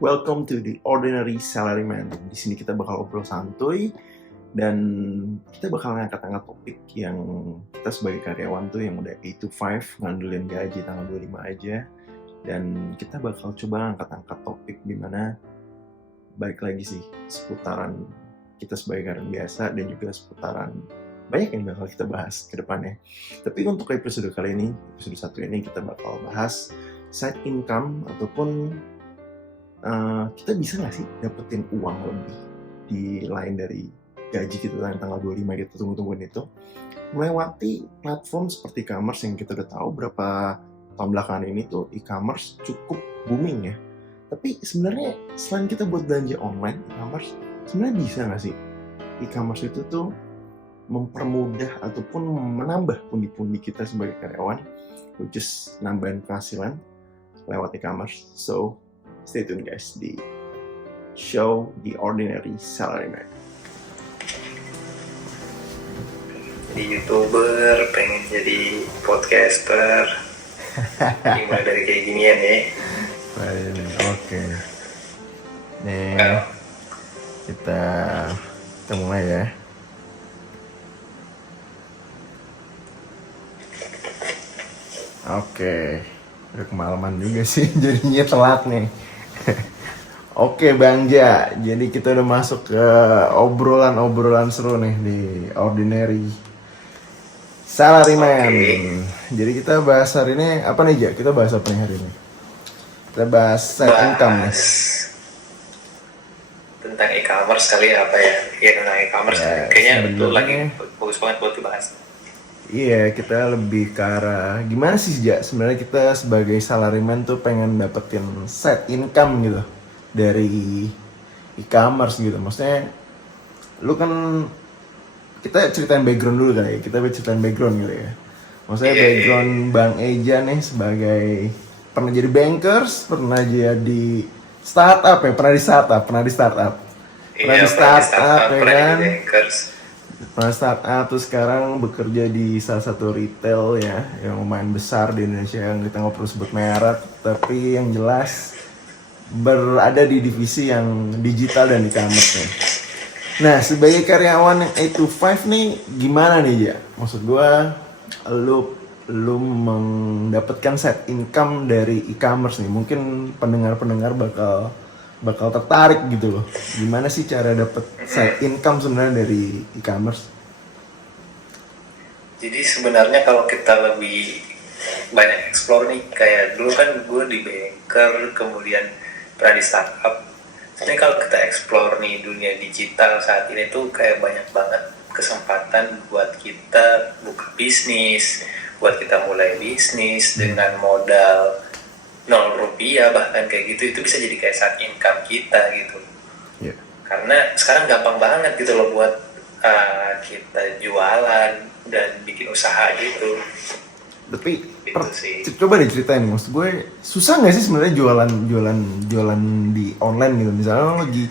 Welcome to the Ordinary Salaryman. Di sini kita bakal ngobrol santuy dan kita bakal ngangkat-ngangkat topik yang kita sebagai karyawan tuh yang udah 8 to 5 ngandelin gaji tanggal 25 aja. Dan kita bakal coba angkat-angkat topik dimana balik lagi sih seputaran kita sebagai karyawan biasa dan juga seputaran banyak yang bakal kita bahas ke depannya. Tapi untuk episode kali ini, episode 1 ini kita bakal bahas side income ataupun kita bisa nggak sih dapetin uang lebih di lain dari gaji kita yang tanggal 25 kita tunggu-tungguin itu melewati platform seperti e-commerce yang kita udah tahu berapa tahun belakangan ini tuh e-commerce cukup booming ya. Tapi sebenarnya selain kita buat belanja online e-commerce, sebenarnya bisa nggak sih e-commerce itu tuh mempermudah ataupun menambah pundi-pundi kita sebagai karyawan, which is nambahin penghasilan lewat e-commerce. So stay tuned guys di show The Ordinary Salaryman. Jadi YouTuber, pengen jadi podcaster. Gimana dari kayak ginian ya? Oke. Nih kita mulai ya. Oke. Udah kemalaman juga sih, jadinya telat nih. Oke Bang Ja, jadi kita udah masuk ke obrolan seru nih di Ordinary Salaryman. Jadi kita bahas hari ini apa nih Ja? Kita bahas apa nih hari ini? Kita bahas side income nih. Tentang e-commerce kali ya, apa ya? Iya tentang e-commerce ya, kayaknya itu lagi bagus banget buat dibahas. Iya, kita lebih ke arah gimana sih Ja? Sebenarnya kita sebagai salaryman tuh pengen dapetin side income gitu dari e-commerce gitu. Maksudnya lu kan kita ceritain background dulu kali ya. Kita ceritain background gitu ya. Maksudnya background Bang Eja nih sebagai pernah jadi bankers, pernah jadi startup ya, pernah di startup ya kan. Pernah startup terus sekarang bekerja di salah satu retail ya yang lumayan besar di Indonesia yang kita nggak perlu sebut merek, tapi yang jelas berada di divisi yang digital dan e-commerce nih. Nah sebagai karyawan yang 8 to 5 nih gimana nih ya? Maksud gua lu mendapatkan side income dari e-commerce nih, mungkin pendengar bakal tertarik gitu loh. Gimana sih cara dapet side income sebenarnya dari e-commerce? Jadi sebenarnya kalau kita lebih banyak explore nih, kayak dulu kan gue di banker, kemudian pernah di startup. Sebenarnya kalau kita explore nih dunia digital saat ini tuh kayak banyak banget kesempatan buat kita buka bisnis, buat kita mulai bisnis dengan modal 0 rupiah bahkan kayak gitu. Itu bisa jadi kayak side income kita gitu. Yeah. Karena sekarang gampang banget gitu loh buat kita jualan dan bikin usaha gitu. Tapi gitu coba deh ceritain, maksud gue susah nggak sih sebenarnya jualan di online gitu? Misalnya lo lagi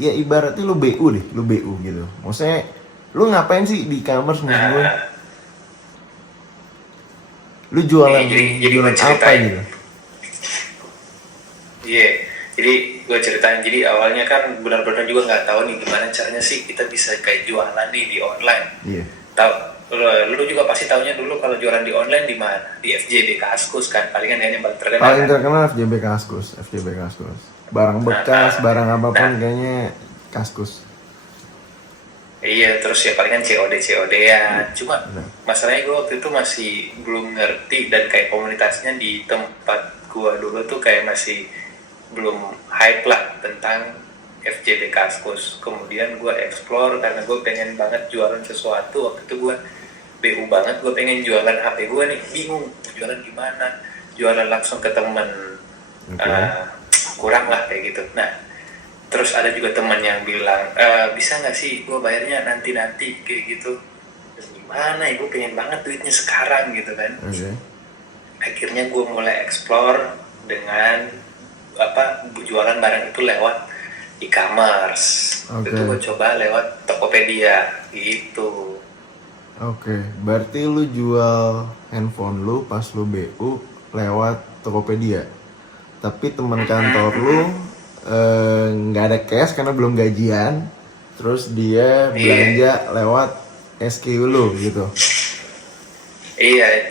ya ibaratnya lo BU gitu. Maksudnya lo ngapain sih di e-commerce maksud gue? Lo jualan apa gitu? Iya, jadi gue ceritain. Jadi awalnya kan benar-benar juga nggak tahu nih gimana caranya sih kita bisa kayak jualan nih di online. Iya. Lu juga pasti taunya dulu kalau jualan di online di mana? Di FJB Kaskus kan, palingan yang paling terkenal. Paling terkenal FJB Kaskus. Barang bekas, barang apapun kayaknya Kaskus. Iya, terus ya palingan COD-an. Cuma masalahnya gue waktu itu masih belum ngerti, dan kayak komunitasnya di tempat gue dulu tuh kayak masih belum hype lah tentang FJB Kaskus. Kemudian gue explore karena gue pengen banget jualan sesuatu. Waktu itu gue BU banget, gue pengen jualan HP gue nih, bingung jualan gimana, jualan langsung ke temen, kurang lah kayak gitu. Nah terus ada juga teman yang bilang, bisa nggak sih gue bayarnya nanti kayak gitu. Terus gimana ya, gue pengen banget duitnya sekarang gitu kan. Akhirnya gue mulai explore dengan jualan barang itu lewat e-commerce. Itu gue coba lewat Tokopedia gitu. Oke, berarti lu jual handphone lu pas lu BU lewat Tokopedia. Tapi teman kantor lu nggak ada cash karena belum gajian, terus dia Iya, belanja lewat SKU lu gitu. iya.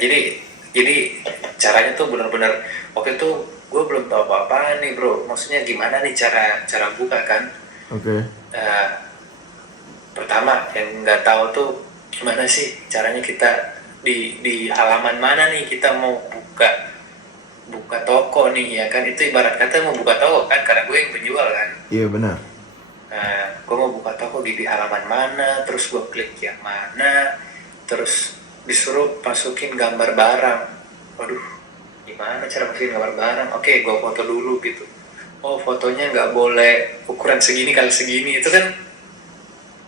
Jadi caranya tuh benar-benar waktu itu gue belum tahu apa-apaan nih bro. Maksudnya gimana nih cara cara buka kan? Oke. Eh, Pertama yang nggak tahu tuh gimana sih caranya kita di halaman mana nih kita mau buka buka toko nih ya kan, itu ibarat kata mau buka toko kan karena gue yang penjual kan. Iya benar. Nah, gue mau buka toko di halaman mana, terus gue klik yang mana, terus disuruh masukin gambar barang. Waduh, gimana cara masukin gambar barang? Oke, gue foto dulu gitu. Oh, fotonya nggak boleh ukuran segini kali segini, itu kan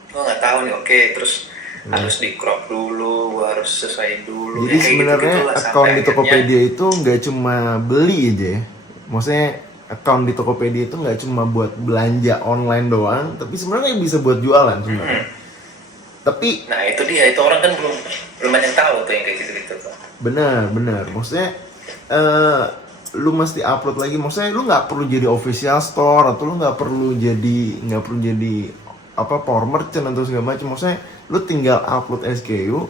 gue nggak tahu nih. Oke, terus Ya. harus di crop dulu, gue harus sesuaiin dulu, Jadi ya kayak gitu sebenarnya gitulah account sampai di akhirnya. Tokopedia itu nggak cuma beli aja ya. Maksudnya account di Tokopedia itu nggak cuma buat belanja online doang, tapi sebenarnya bisa buat jualan sebenarnya. Tapi Nah itu dia, itu orang kan belum belum banyak tahu tuh yang kayak gitu-gitu tuh. benar, maksudnya eh lu mesti upload lagi. Maksudnya lu nggak perlu jadi official store atau lu nggak perlu jadi apa power merchant atau segala macam. Maksudnya lu tinggal upload SKU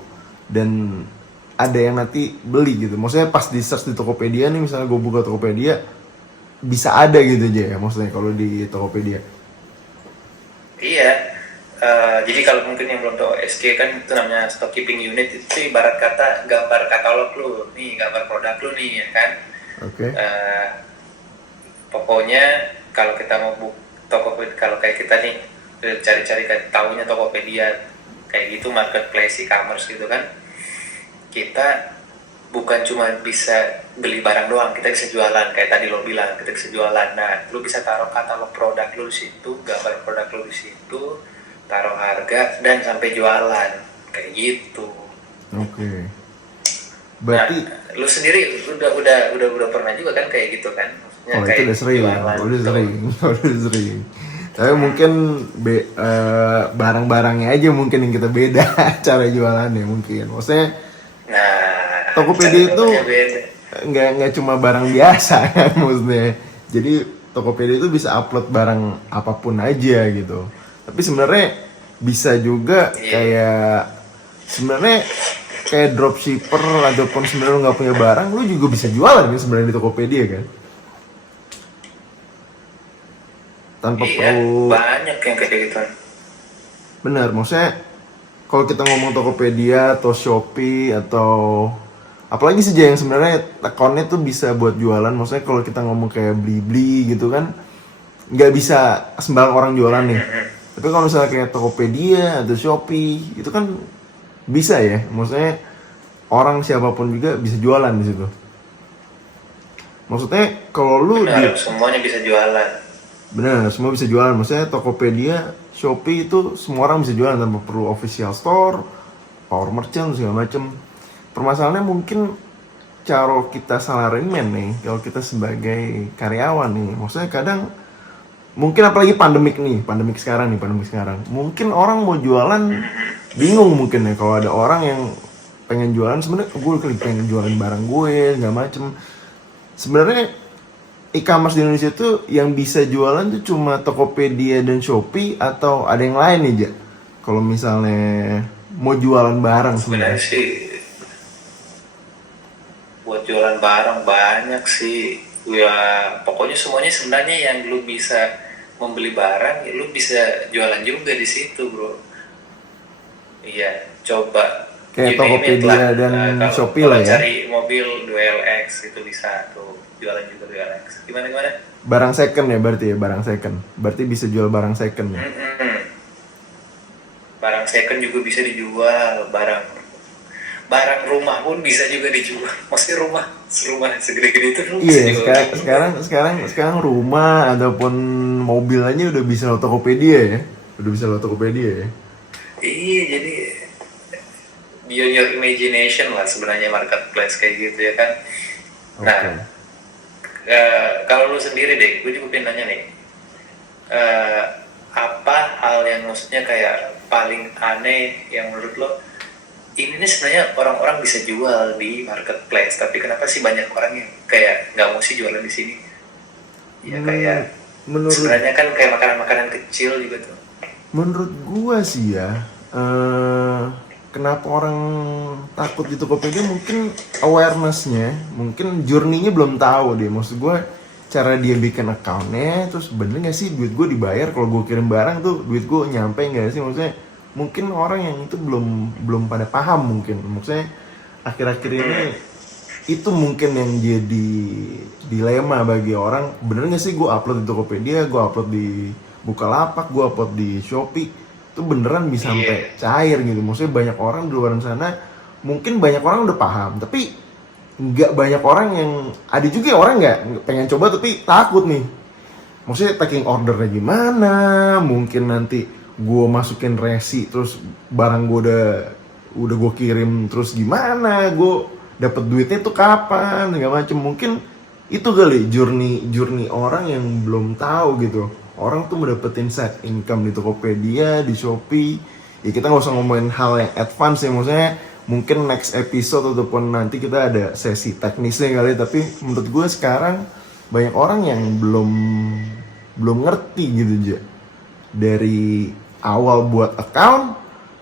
dan ada yang nanti beli gitu. Maksudnya pas di search di Tokopedia nih, misalnya gue buka Tokopedia bisa ada gitu aja ya. Maksudnya kalau di Tokopedia. Iya, jadi kalau mungkin yang belum tahu SK kan itu namanya stock keeping unit, itu ibarat kata gambar katalog lu, nih gambar produk lu nih ya kan. Oke. Eh, Pokoknya kalau kita mau Tokopedia, kalau kayak kita nih cari-cari kayak tahunya Tokopedia kayak gitu, marketplace e-commerce gitu kan, kita bukan cuma bisa beli barang doang, kita bisa jualan kayak tadi lo bilang, kita bisa jualan. Nah, lo bisa taruh katalog produk lo di situ, gambar produk lo di situ, taruh harga dan sampai jualan kayak gitu. Oke. Nah, Berarti lo sendiri udah pernah juga kan kayak gitu kan, maksudnya oh itu kayak udah sering, jualan udah tuh. sering, udah sering. Tapi mungkin barang-barangnya aja mungkin yang kita beda cara jualannya mungkin. Maksudnya Nah, cara Tokopedia itu jualannya beda. nggak cuma barang biasa kan maksudnya. Jadi Tokopedia itu bisa upload barang apapun aja gitu. Tapi sebenarnya bisa juga Iya, kayak sebenarnya kayak dropshipper ataupun sebenarnya lu nggak punya barang, lu juga bisa jualan kan sebenarnya di Tokopedia kan, tanpa iya, perlu. banyak yang kayak gitu. Bener, maksudnya kalau kita ngomong Tokopedia atau Shopee atau apalagi sih yang sebenarnya akunnya tuh bisa buat jualan. Maksudnya kalau kita ngomong kayak Blibli gitu kan, nggak bisa sembarang orang jualan nih. Tapi kalau misalnya kayak Tokopedia atau Shopee itu kan bisa ya. Maksudnya orang siapapun juga bisa jualan di situ. Maksudnya kalau lu di Benar, semuanya bisa jualan. bener semua bisa jualan. Maksudnya Tokopedia, Shopee itu semua orang bisa jualan tanpa perlu official store, power merchant segala macem. Permasalahannya mungkin cara kita salaryman nih, kalau kita sebagai karyawan nih, maksudnya kadang mungkin apalagi pandemik sekarang, mungkin orang mau jualan bingung mungkin ya. Kalau ada orang yang pengen jualan, sebenarnya gue pengen jualan barang gue nggak macem. Sebenarnya e-commerce di Indonesia tuh yang bisa jualan tuh cuma Tokopedia dan Shopee atau ada yang lain nih, Ja? Kalau misalnya mau jualan barang Sebenarnya sebenarnya. sih buat jualan barang banyak sih ya, pokoknya semuanya sebenarnya yang lu bisa membeli barang ya lu bisa jualan juga di situ bro. Iya, coba Kayak you name it lah. Tokopedia dan Kalau Shopee kalau lah ya. cari mobil Duel X itu bisa tuh jualan juga Duel X, gimana gimana. Barang second ya berarti ya, barang second. Berarti bisa jual barang second ya. Mm-mm. Barang second juga bisa dijual, barang barang rumah pun bisa juga dijual. Maksudnya rumah rumah segede-gede itu lu bisa Iya, jual sekarang juga. sekarang sekarang sekarang rumah ataupun mobil aja udah bisa lewat Tokopedia ya. Udah bisa lewat Tokopedia ya. Iya, jadi beyond your imagination lah sebenarnya marketplace kayak gitu ya kan. Nah, Oke. kalau lu sendiri deh, gue juga pengen nanya nih, eh, apa hal yang maksudnya kayak paling aneh yang menurut lo ini nih sebenarnya orang-orang bisa jual di marketplace, tapi kenapa sih banyak orang yang kayak nggak mau sih jualan di sini? Ya Hmm, kayak menurut Sebenarnya kan kayak makanan-makanan kecil juga tuh. menurut gua sih ya, kenapa orang takut di Tokopedia, mungkin awarenessnya, mungkin journey-nya belum tahu deh. Maksud gua cara dia bikin account-nya, terus bener nggak sih duit gue dibayar kalau gue kirim barang tuh, duit gue nyampe nggak sih, maksudnya mungkin orang yang itu belum belum pada paham mungkin, maksudnya akhir-akhir ini itu mungkin yang jadi dilema bagi orang. Bener nggak sih gue upload di Tokopedia, gue upload di Bukalapak, gue upload di Shopee, itu beneran bisa sampai Iya. cair gitu. Maksudnya banyak orang di luar sana, mungkin banyak orang udah paham, tapi nggak banyak orang yang, ada juga orang nggak pengen coba tapi takut nih. Maksudnya taking ordernya gimana, mungkin nanti gue masukin resi terus barang gue udah gue kirim terus gimana, gue dapat duitnya tuh kapan, segala macem. Mungkin itu kali journey journey orang yang belum tahu gitu. Orang tuh mendapetin side income di Tokopedia, di Shopee. Ya kita nggak usah ngomongin hal yang advance ya, maksudnya mungkin next episode ataupun nanti kita ada sesi teknisnya kali. Tapi menurut gue sekarang banyak orang yang belum ngerti gitu aja, dari awal buat account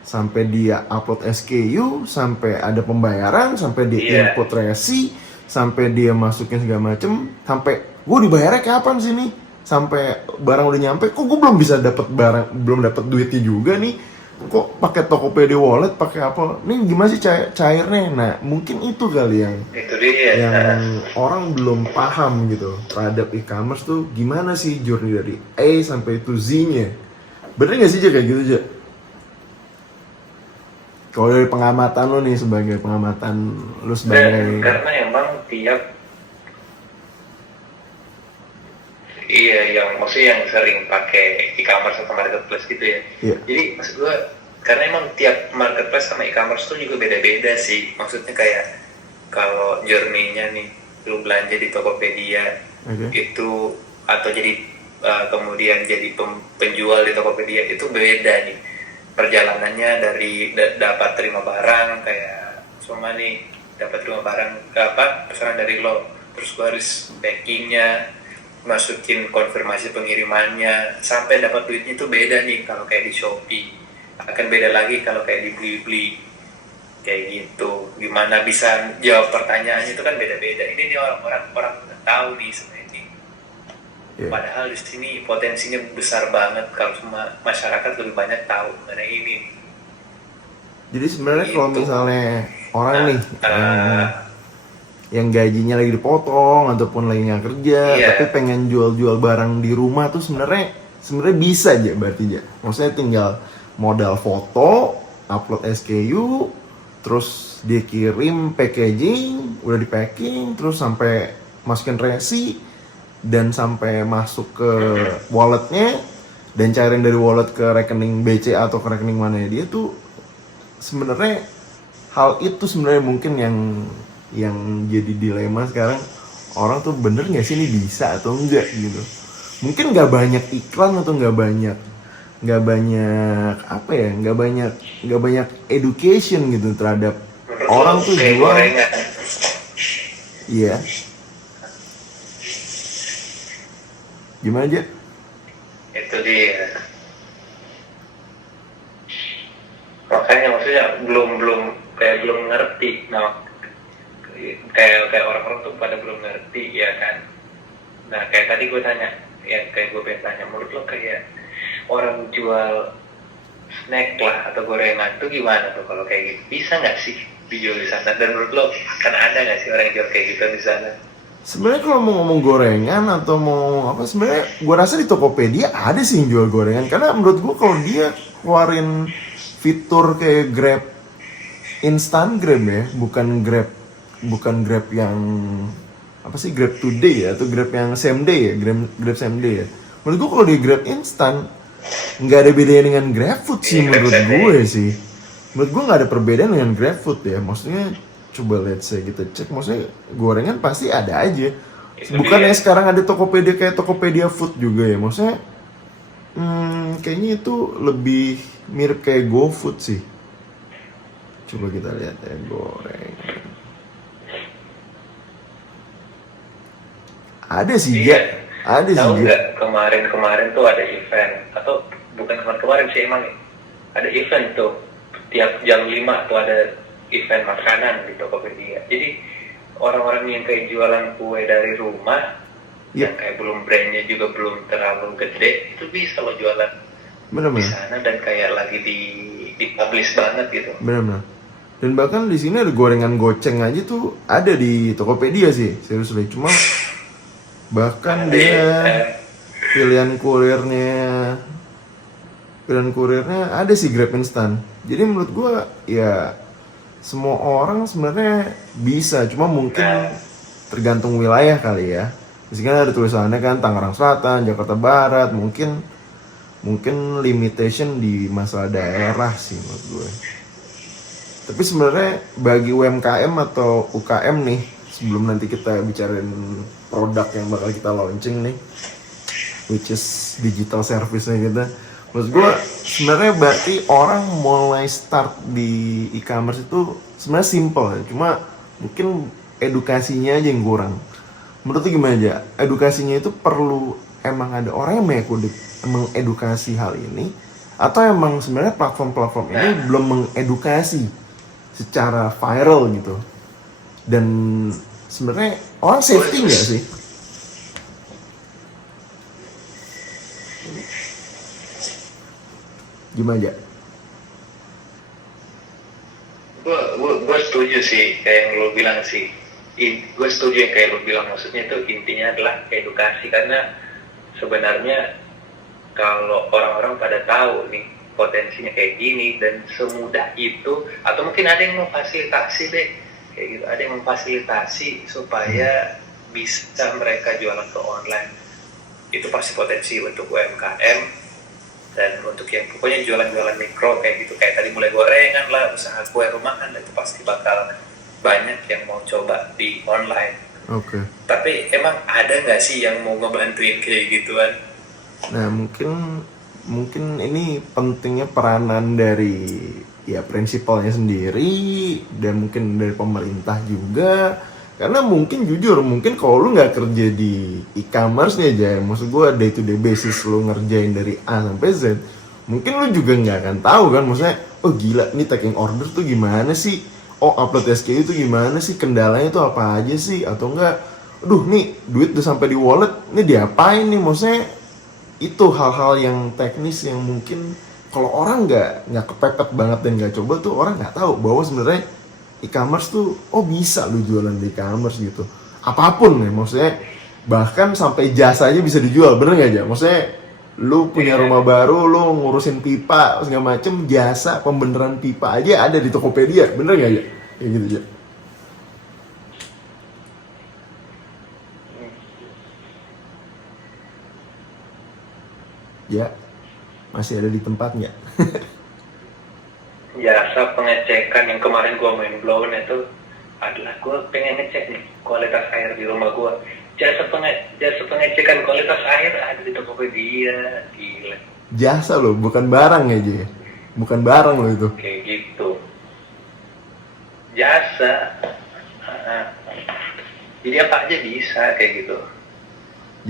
sampai dia upload SKU, sampai ada pembayaran, sampai dia Iya. input resi, sampai dia masukin segala macem, sampai gue dibayarnya kapan sih nih, sampai barang udah nyampe kok gue belum bisa dapat barang, belum dapat duitnya juga nih, kok pakai Tokopedia wallet, pakai apa nih, gimana sih cairnya. Nah mungkin itu kali Itu dia. yang orang belum paham gitu terhadap e-commerce tuh, gimana sih journey dari A sampai to Z-nya. Bener nggak sih, kayak gitu aja? Kalau dari pengamatan lo nih, sebagai pengamatan lo Dan sebagai, karena emang tiap, iya, yang maksudnya yang sering pakai e-commerce atau marketplace gitu ya. ya, Jadi maksud gue, karena emang tiap marketplace sama e-commerce tuh juga beda-beda sih. Maksudnya kayak kalau journey-nya nih, lu belanja di Tokopedia oke, itu atau jadi kemudian jadi penjual di Tokopedia itu beda nih. Perjalanannya dari dapat terima barang, kayak cuma nih dapat terima barang apa pesanan dari lo, terus gue harus packingnya, masukin konfirmasi pengirimannya sampai dapat duitnya itu beda nih. Kalau kayak di Shopee akan beda lagi kalau kayak di Blibli kayak gitu. Gimana bisa jawab pertanyaannya itu kan beda-beda. Ini nih orang-orang nggak tahu nih sebenarnya ini. ya. Padahal di sini potensinya besar banget kalau semua masyarakat lebih banyak tahu mengenai ini. Jadi sebenarnya kalau Gitu. misalnya orang Nah, nih yang gajinya lagi dipotong ataupun lagi nggak kerja, iya. tapi pengen jual-jual barang di rumah tuh, sebenarnya bisa aja berarti aja. Maksudnya tinggal modal foto, upload SKU, terus dia kirim packaging, udah di packing, terus sampai masukin resi, dan sampai masuk ke walletnya, dan cairin dari wallet ke rekening BCA atau ke rekening mana dia tuh. Sebenarnya hal itu sebenarnya mungkin yang jadi dilema sekarang. Orang tuh bener nggak sih ini bisa atau enggak gitu. Mungkin nggak banyak iklan atau nggak banyak apa ya, nggak banyak education gitu terhadap Menurut orang lo tuh kayak jual. gorengan Iya, gimana aja. itu dia. Makanya maksudnya belum ngerti. Nah, kayak orang-orang tuh pada belum ngerti ya kan. Nah kayak tadi gue tanya, yang kayak gue pengen tanya, menurut lo kayak orang jual snack lah atau gorengan tuh gimana tuh kalau kayak gitu, bisa nggak sih dijual di sana? Dan menurut lo akan ada nggak sih orang yang jual kayak gitu di sana? Sebenarnya kalau mau ngomong gorengan atau mau apa, sebenarnya gue rasa di Tokopedia ada sih yang jual gorengan. Karena menurut gue kalau dia keluarin fitur kayak Grab, instan Grab ya, bukan Grab yang apa sih, Grab Today ya, atau Grab yang same day ya, Grab same day ya. Menurut gue kalau di Grab instan nggak ada bedanya dengan GrabFood sih, Iya, Grab menurut same day. gue sih. Menurut gue nggak ada perbedaan dengan GrabFood ya. Maksudnya coba let's say kita cek, maksudnya gorengan pasti ada aja. Itu Bukannya dia. sekarang ada Tokopedia kayak Tokopedia Food juga ya, maksudnya kayaknya itu lebih mirip kayak GoFood sih. Coba kita lihat ya, goreng. Ada sih, Iya. Ada sih Tahu dia. nggak kemarin tuh ada event, atau bukan kemarin sih, emang ada event tuh tiap jam 5 tuh ada event makanan di Tokopedia. Jadi orang-orang yang kayak jualan kue dari rumah, yang Yep, kayak belum brandnya juga belum terlalu gede, itu bisa lo jualan di benar-benar, sana dan kayak lagi di publish banget gitu. benar-benar. Dan bahkan di sini ada gorengan goceng aja tuh ada di Tokopedia sih, serius deh. Cuma bahkan Ada ya, dia pilihan kurirnya pilihan kurirnya ada sih Grab Instan. Jadi menurut gua ya semua orang sebenarnya bisa, cuma mungkin nah tergantung wilayah kali ya. Di sini kan ada tulisannya kan Tangerang Selatan, Jakarta Barat, mungkin mungkin limitation di masalah daerah sih menurut gue. Tapi sebenarnya bagi UMKM atau UKM nih, sebelum nanti kita bicarain produk yang bakal kita launching nih, which is digital service-nya kita. Maksud gue sebenarnya berarti orang mulai start di e-commerce itu sebenarnya simple ya, cuma mungkin edukasinya aja yang kurang. Menurut lu gimana aja? Edukasinya itu perlu emang ada orang yang mengedukasi hal ini, atau emang sebenarnya platform-platform ini belum mengedukasi secara viral gitu? Dan sebenarnya orang safety nggak sih? Gimana aja? gue setuju sih kayak yang lo bilang sih. Gue setuju yang kayak lo bilang, maksudnya itu intinya adalah edukasi, karena sebenarnya kalau orang-orang pada tahu nih potensinya kayak gini dan semudah itu, atau mungkin ada yang memfasilitasi deh kayak gitu, ada yang memfasilitasi supaya bisa mereka jualan ke online, itu pasti potensi untuk UMKM. Dan untuk yang pokoknya jualan-jualan mikro kayak gitu, kayak tadi mulai gorengan lah, usaha kue rumahan, itu pasti bakal banyak yang mau coba di online. Oke. Tapi emang ada nggak sih yang mau ngebantuin kayak gituan? Nah, mungkin ini pentingnya peranan dari ya prinsipalnya sendiri dan mungkin dari pemerintah juga. Karena mungkin jujur, mungkin kalau lu nggak kerja di e-commerce nih aja, maksud gue day to day basis lu ngerjain dari A sampai Z, mungkin lu juga nggak akan tahu kan, maksudnya, oh gila, ini taking order tuh gimana sih? Oh upload SKU itu gimana sih? Kendalanya tuh apa aja sih? Atau enggak, aduh nih duit udah sampai di wallet, ini diapain nih? Maksudnya itu hal-hal yang teknis yang mungkin kalau orang nggak kepepet banget dan nggak coba tuh orang nggak tahu bahwa sebenarnya e-commerce tuh oh bisa lu jualan di e-commerce gitu, apapun ya, maksudnya bahkan sampai jasa aja bisa dijual, bener nggak aja? Maksudnya lu punya rumah baru, lu ngurusin pipa segala macem, jasa pembeneran pipa aja ada di Tokopedia, bener nggak aja? Kayak gitu aja. Ya, masih ada di tempat nggak? Jasa pengecekan yang kemarin gue main blown itu adalah gue pengen ngecek nih kualitas air di rumah gue. Jasa pengecekan kualitas air ada di Tokopedia, gila. Jasa loh, bukan barang aja ya, bukan barang loh itu. Kayak gitu. Jasa. Jadi apa aja bisa kayak gitu.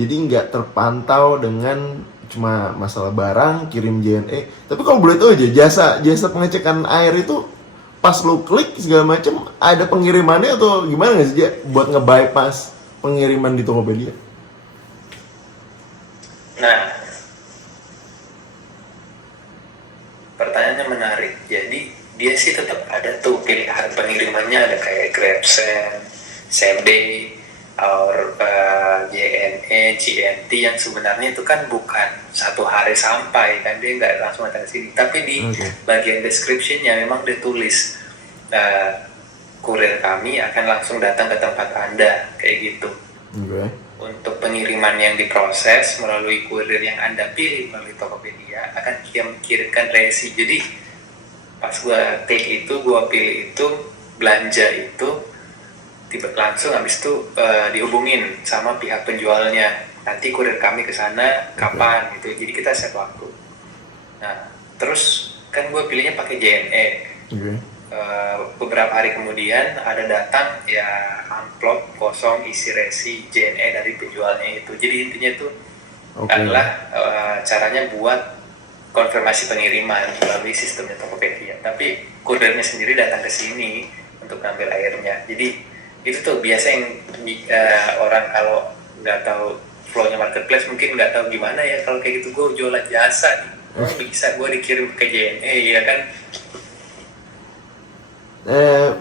Jadi nggak terpantau dengan cuma masalah barang kirim JNE. Tapi kalau boleh tahu aja, jasa pengecekan air itu pas lo klik segala macam ada pengirimannya atau gimana nggak sih buat nge-bypass pengiriman di Tokopedia? Nah, pertanyaannya menarik. Jadi dia sih tetap ada tuh pilihan pengirimannya, ada kayak GrabSend, same day, or JNE, GNT, yang sebenarnya itu kan bukan satu hari sampai kan, dia nggak langsung datang ke sini, tapi di bagian description-nya memang ditulis kurir kami akan langsung datang ke tempat Anda, kayak gitu. Untuk pengiriman yang diproses melalui kurir yang Anda pilih melalui Tokopedia akan kirimkan resi. Jadi pas gua take itu, gua pilih itu, belanja itu, tiba langsung habis itu dihubungin sama pihak penjualnya, nanti kurir kami ke sana kapan gitu, jadi kita set waktu. Nah terus kan gue pilihnya pakai JNE. beberapa hari kemudian ada datang ya amplop kosong isi resi JNE dari penjualnya itu. Jadi intinya tuh adalah caranya buat konfirmasi pengiriman melalui sistemnya Tokopedia. Tapi kurirnya sendiri datang ke sini untuk ngambil airnya. Jadi itu tuh biasa yang orang kalau nggak tahu flow-nya marketplace mungkin nggak tahu gimana ya kalau kayak gitu. Gue jualan jasa, bisa gue dikirim ke JNE ya kan.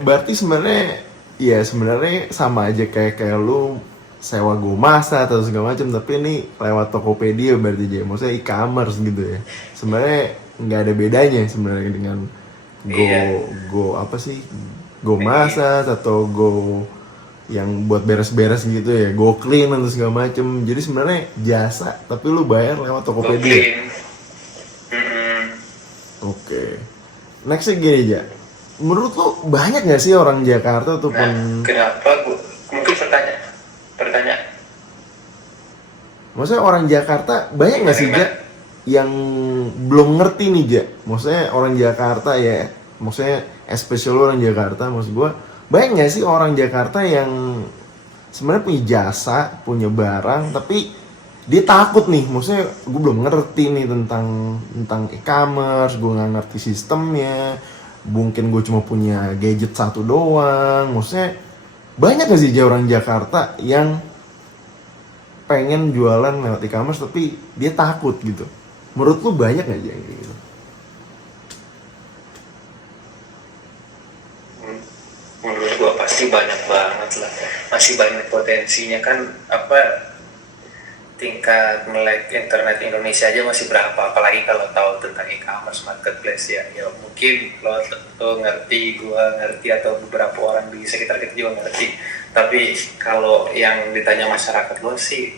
Berarti sebenarnya sama aja kayak lu sewa Gomasa atau segala macam, tapi ini lewat Tokopedia berarti aja, maksudnya e-commerce gitu ya. Sebenarnya nggak ada bedanya sebenarnya dengan Go apa sih, Gomasa atau Go yang buat beres-beres gitu ya, Go Clean atau segala macam. Jadi sebenarnya jasa tapi lu bayar lewat Tokopedia. Oke. Nextnya gini aja, menurut lo banyak nggak sih orang Jakarta tuh kenapa mungkin pertanyaan maksudnya orang Jakarta banyak nggak sih yang belum ngerti nih maksudnya orang Jakarta ya, maksudnya especially orang Jakarta, maksud gue banyak nggak sih orang Jakarta yang sebenarnya punya jasa, punya barang, tapi dia takut nih, maksudnya gue belum ngerti nih tentang e-commerce, gue nggak ngerti sistemnya, mungkin gue cuma punya gadget satu doang. Maksudnya banyak gak sih orang Jakarta yang pengen jualan lewat e-commerce tapi dia takut gitu? Menurut lu banyak gak yang kayak gitu? Menurut gue pasti banyak banget lah, masih banyak potensinya kan. Tingkat melek internet Indonesia aja masih berapa, apalagi kalau tahu tentang e-commerce marketplace ya mungkin lo ngerti, gua ngerti, atau beberapa orang di sekitar kita juga ngerti. Tapi kalau yang ditanya masyarakat lo sih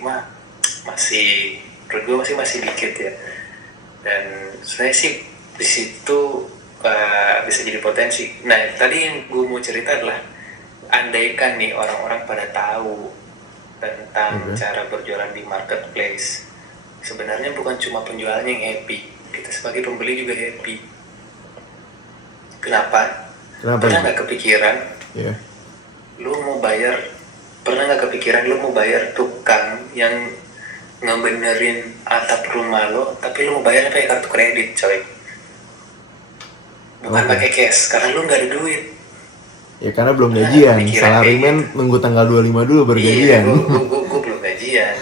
masih menurut gua masih dikit ya. Dan sebenarnya sih di situ bisa jadi potensi. Nah tadi yang gua mau cerita adalah andaikan nih orang-orang pada tahu tentang cara berjualan di marketplace, sebenarnya bukan cuma penjualnya yang happy, kita sebagai pembeli juga happy. Kenapa? Pernah nggak kepikiran lu mau bayar tukang yang ngebenerin atap rumah lo, tapi lu mau bayar pakai kartu kredit, coy, bukan pakai cash, karena lu nggak ada duit. Ya karena belum gajian, salaryman nunggu tanggal 25 dulu baru gajian. Gue belum gajian.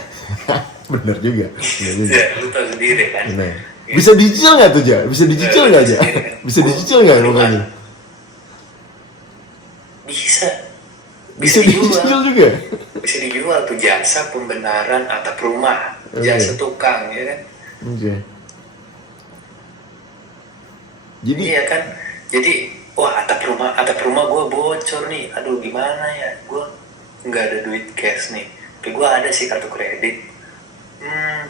Bener juga. Ya, lu tau sendiri kan. Bener. Bisa dicicil nggak tuh Bisa dicicil nggak aja? Bisa dicicil nggak rumahnya? Bisa dicicil juga. Bisa dijual tuh jasa pembenaran atap rumah, jasa tukang ya kan. Jadi iya kan. Jadi wah atap rumah gue bocor nih, aduh gimana ya, gue nggak ada duit cash nih, tapi gue ada sih kartu kredit.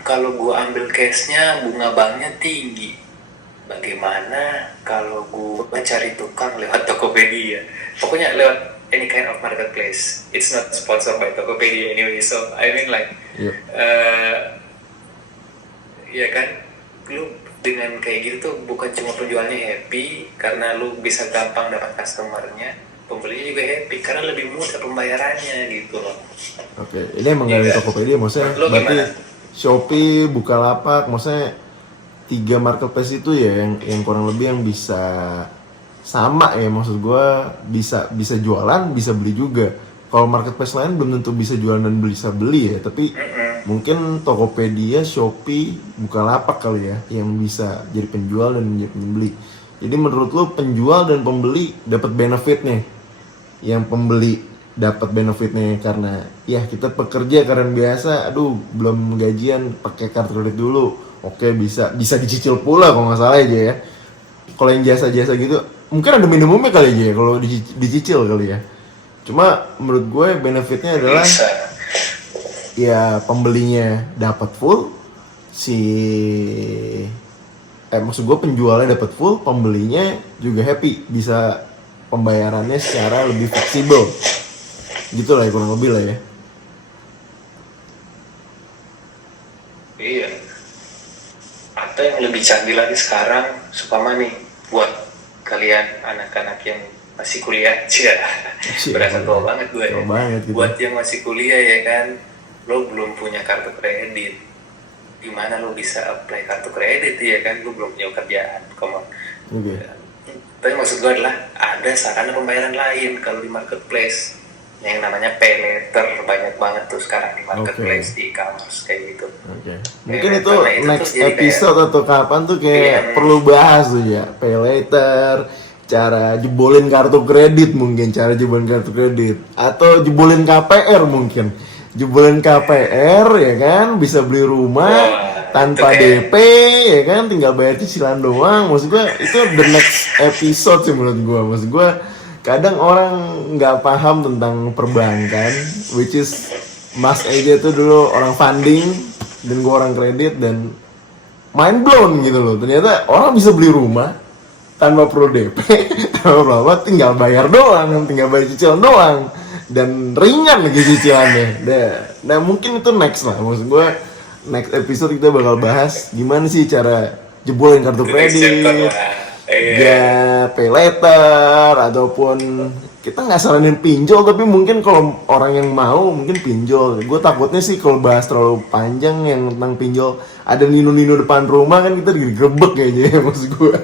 Kalau gue ambil cashnya bunga banknya tinggi, bagaimana kalau gue cari tukang lewat Tokopedia, pokoknya lewat any kind of marketplace. It's not sponsored by Tokopedia anyway, so I mean like ya kan, lu dengan kayak gitu tuh bukan cuma penjualnya happy karena lu bisa gampang dapat customernya, pembelinya juga happy karena lebih mudah pembayarannya gitu loh. Oke, ini emang dari Tokopedia, maksudnya berarti Shopee, Bukalapak, maksudnya 3 marketplace itu ya yang kurang lebih yang bisa sama ya, maksud gue bisa jualan, bisa beli juga. Kalau marketplace lain belum tentu bisa jualan dan bisa beli ya, tapi mungkin Tokopedia, Shopee, Bukalapak kali ya yang bisa jadi penjual dan jadi pembeli. Jadi menurut lo penjual dan pembeli dapat benefitnya, yang pembeli dapat benefitnya karena ya kita pekerja karena biasa, aduh belum gajian pakai kartu kredit dulu, oke bisa dicicil pula kalau nggak salah aja ya. Kalau yang jasa-jasa gitu mungkin ada minimumnya kali aja ya kalau dicicil kali ya. Cuma menurut gue benefitnya adalah ya pembelinya dapat full, maksud gue penjualnya dapat full, pembelinya juga happy, bisa pembayarannya secara lebih fleksibel, gitu lah ya kurang lebih lah ya. Iya. Atau yang lebih canggih lagi sekarang, supaya nih buat kalian anak-anak yang masih kuliah aja. Cie, Berasa tua banget gue tua ya. banget gitu. Buat yang masih kuliah ya kan, lo belum punya kartu kredit, gimana lo bisa apply kartu kredit ya kan, lo belum punya kerjaan. Oke. Tapi maksud gue adalah ada sarana pembayaran lain kalau di marketplace yang namanya pay later, banyak banget tuh sekarang di marketplace, di e-commerce kayak gitu. Oke. Mungkin itu Karena itu next tuh jadi episode atau kapan tuh kayak Iya. perlu bahas tuh ya. Pay later, cara jebolin kartu kredit mungkin, cara jebolin kartu kredit atau jebolin KPR mungkin. Jebolin KPR ya kan, bisa beli rumah Wah, tanpa itu kayak- DP ya kan, tinggal bayar cicilan doang. Maksud gua itu the next episode sih menurut gua. Maksud gua kadang orang nggak paham tentang perbankan, which is Mas Eja tuh dulu orang funding dan gua orang kredit, dan mind blown gitu loh. Ternyata orang bisa beli rumah tanpa perlu DP, tanpa apa, tinggal bayar doang, tinggal bayar cicilan doang, dan ringan lagi cicilannya. Nah mungkin itu next lah, maksud gue next episode kita bakal bahas gimana sih cara jebolin kartu kredit, ya pay later, ataupun kita nggak saranin pinjol, tapi mungkin kalau orang yang mau mungkin pinjol. Gue takutnya sih kalau bahas terlalu panjang yang tentang pinjol, ada nino-nino depan rumah kan kita digerebek kayaknya ya, maksud gue.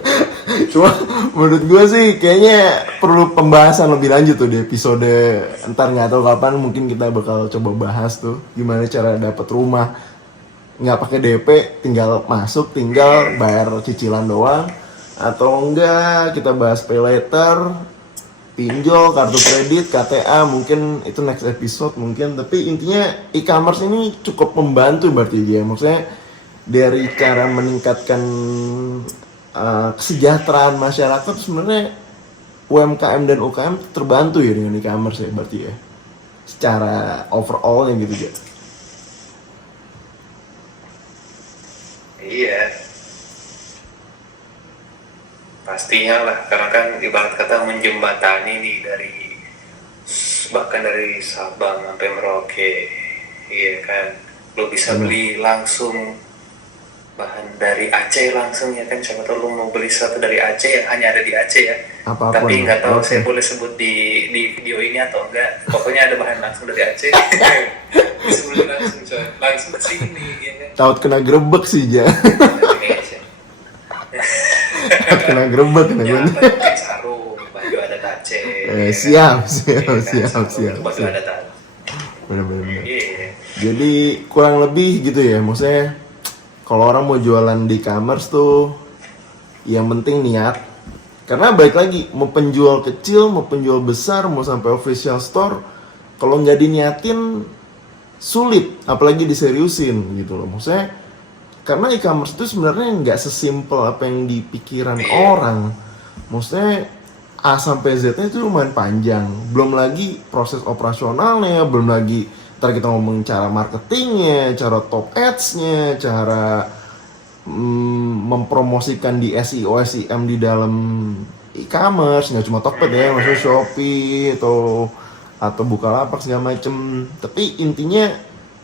Cuma menurut gue sih kayaknya perlu pembahasan lebih lanjut tuh di episode ntar, nggak tahu kapan, mungkin kita bakal coba bahas tuh gimana cara dapet rumah nggak pakai DP, tinggal masuk, tinggal bayar cicilan doang, atau enggak kita bahas pay later, pinjol, kartu kredit, KTA, mungkin itu next episode mungkin. Tapi intinya e-commerce ini cukup membantu berarti dia, maksudnya dari cara meningkatkan kesejahteraan masyarakat sebenarnya UMKM dan UKM terbantu ya dengan e-commerce ya berarti ya, secara overallnya gitu ya. Iya, pastinya lah, karena kan ibarat kata menjembatani nih bahkan dari Sabang sampai Merauke, iya kan, lo bisa beli langsung bahan dari Aceh langsung ya kan, siapa tahu lo mau beli sesuatu dari Aceh yang hanya ada di Aceh ya. Apapun, tapi nggak tahu oke. saya boleh sebut di video ini atau enggak, pokoknya ada bahan langsung dari Aceh. Bisa beli langsung coy, langsung ke sini ya kan. Takut kena gerebek sih ja. Indonesia. Takut kena gerebek kena Ya, gue. pakai sarung, baju adat Aceh. Siap. Baju adat Aceh. Bener. Iya. Jadi kurang lebih gitu ya, maksudnya kalau orang mau jualan di e-commerce tuh yang penting niat. Karena baik lagi, mau penjual kecil, mau penjual besar, mau sampai official store, kalau nggak diniatin sulit, apalagi diseriusin gitu loh. Maksudnya karena e-commerce itu sebenarnya nggak sesimpel apa yang di pikiran orang. Maksudnya A sampai Z-nya itu lumayan panjang. Belum lagi proses operasionalnya, belum lagi ntar kita ngomongin cara marketingnya, cara top ads-nya, cara mempromosikan di SEO, SEM di dalam e-commerce. Nggak cuma Tokped ya, maksudnya Shopee atau Bukalapak segala macem. Tapi intinya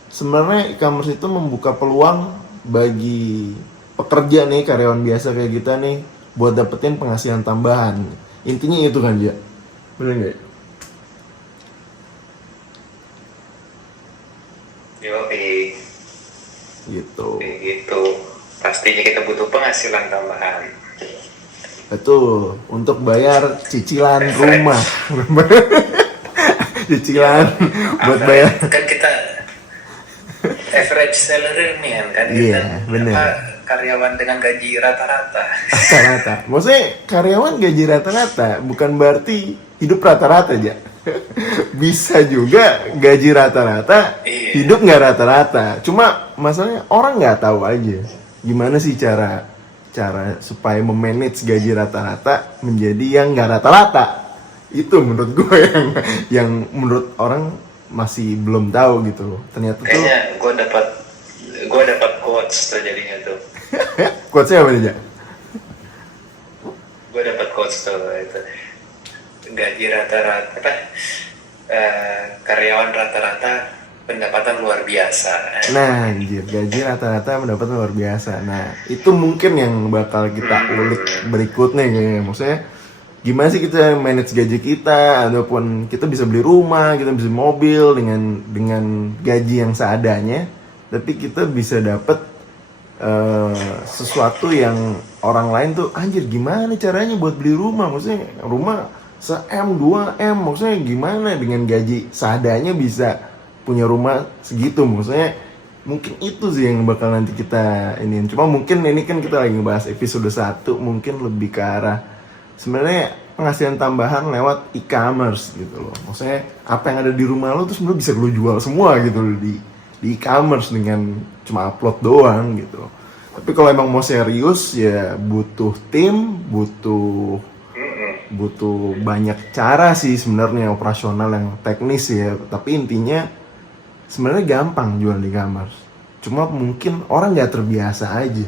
sebenarnya e-commerce itu membuka peluang bagi pekerja nih, karyawan biasa kayak kita nih, buat dapetin penghasilan tambahan. Intinya itu kan ya, bener nggak? Yoi, Gitu. gitu. Pastinya kita butuh penghasilan tambahan. Betul, untuk bayar cicilan rumah. Cicilan buat bayar. Kan kita average salary nih kan, Iya, kita bener. karyawan dengan gaji rata-rata. Rata-rata. Maksudnya karyawan gaji rata-rata bukan berarti hidup rata-rata aja. Bisa juga gaji rata-rata, Iya. hidup nggak rata-rata. Cuma masalahnya orang nggak tahu aja gimana sih cara supaya memanage gaji rata-rata menjadi yang nggak rata-rata. Itu menurut gue yang menurut orang masih belum tahu gitu loh. Ternyata tuh Kayaknya gue dapat quotes tuh jadinya tuh. quotes-nya apa nih, Jak? Gue dapat quotes tuh itu. Gaji rata-rata karyawan rata-rata pendapatan luar biasa. Nah, anjir, gaji rata-rata pendapatan luar biasa. Nah, itu mungkin yang bakal kita ulik berikutnya kayaknya. Maksudnya gimana sih kita manage gaji kita, ataupun kita bisa beli rumah, kita bisa mobil dengan gaji yang seadanya, tapi kita bisa dapat sesuatu yang orang lain tuh anjir gimana caranya buat beli rumah, maksudnya rumah se-M 2M, maksudnya gimana dengan gaji seadanya bisa punya rumah segitu, maksudnya mungkin itu sih yang bakal nanti kita ini. Cuma mungkin ini kan kita lagi ngebahas episode 1, mungkin lebih ke arah sebenarnya penghasilan tambahan lewat e-commerce gitu loh. Maksudnya apa yang ada di rumah lo tuh sebenarnya bisa lo jual semua gitu loh di e-commerce dengan cuma upload doang gitu. Tapi kalau emang mau serius ya butuh tim, butuh banyak cara sih sebenarnya operasional yang teknis ya. Tapi intinya sebenarnya gampang jual di e-commerce. Cuma mungkin orang nggak terbiasa aja,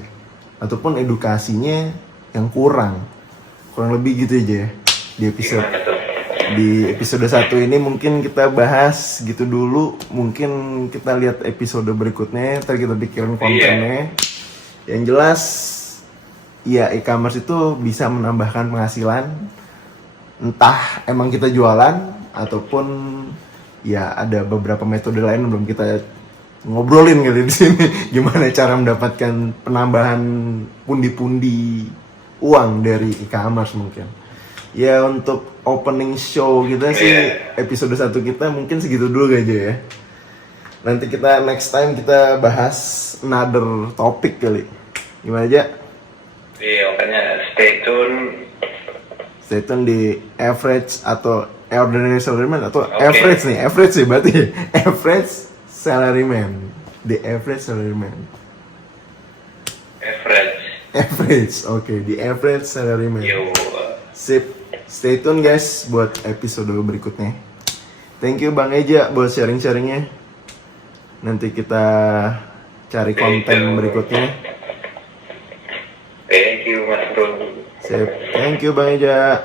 ataupun edukasinya yang kurang lebih gitu aja ya di episode 1 ini. Mungkin kita bahas gitu dulu, mungkin kita lihat episode berikutnya, ntar kita pikirin kontennya. Yang jelas ya e-commerce itu bisa menambahkan penghasilan, entah emang kita jualan ataupun ya ada beberapa metode lain yang belum kita ngobrolin kali di sini. Gimana cara mendapatkan penambahan pundi-pundi uang dari e-commerce mungkin. Ya untuk opening show kita sih episode 1 kita mungkin segitu dulu aja ya. Nanti kita next time kita bahas another topik kali. Gimana aja? Iya, makanya stay tune di average atau ordinary salaryman atau average nih, average sih berarti. Average salaryman. The average salaryman. Average, oke, the average salaryman. Sip, stay tune guys buat episode berikutnya. Thank you Bang Eja buat sharing-sharingnya. Nanti kita cari konten berikutnya. Thank you Mas Bro. Sip, thank you Bang Eja.